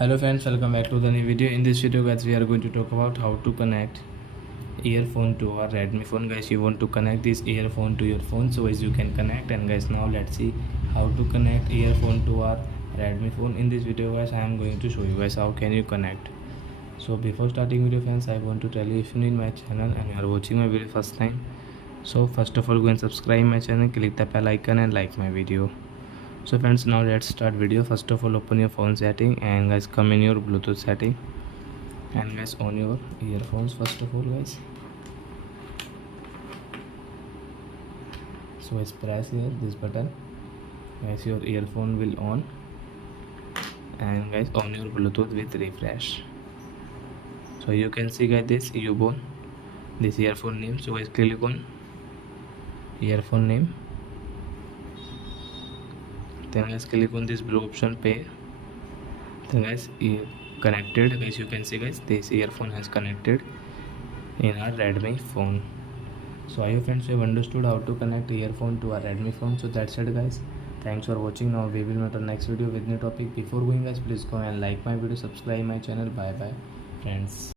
Hello friends, welcome back to the new video. In this video guys, we are going to talk about how to connect earphone to our Redmi phone. Guys, you want to connect this earphone to your phone, so as you can connect. And guys, now let's see how to connect earphone to our Redmi phone. In this video guys, I am going to show you guys how can you connect. So before starting video friends, I want to tell you, if you need my channel and you are watching my video first time, so first of all go and subscribe my channel, click the bell icon and like my video. So friends, now let's start video. First of all, open your phone setting and guys come in your Bluetooth setting and guys on your earphones. First of all guys, so guys press here this button, guys your earphone will on, and guys on your Bluetooth with refresh. So you can see guys this Ubon, this earphone name. So guys click on earphone name, then guys click on this blue option pair, then guys connected. Guys you can see guys this earphone has connected in our Redmi phone. So I hope friends you have understood how to connect earphone to our Redmi phone. So that's it guys, thanks for watching. Now we will meet on next video with new topic. Before going guys, please go and like my video, subscribe my channel. Bye bye friends.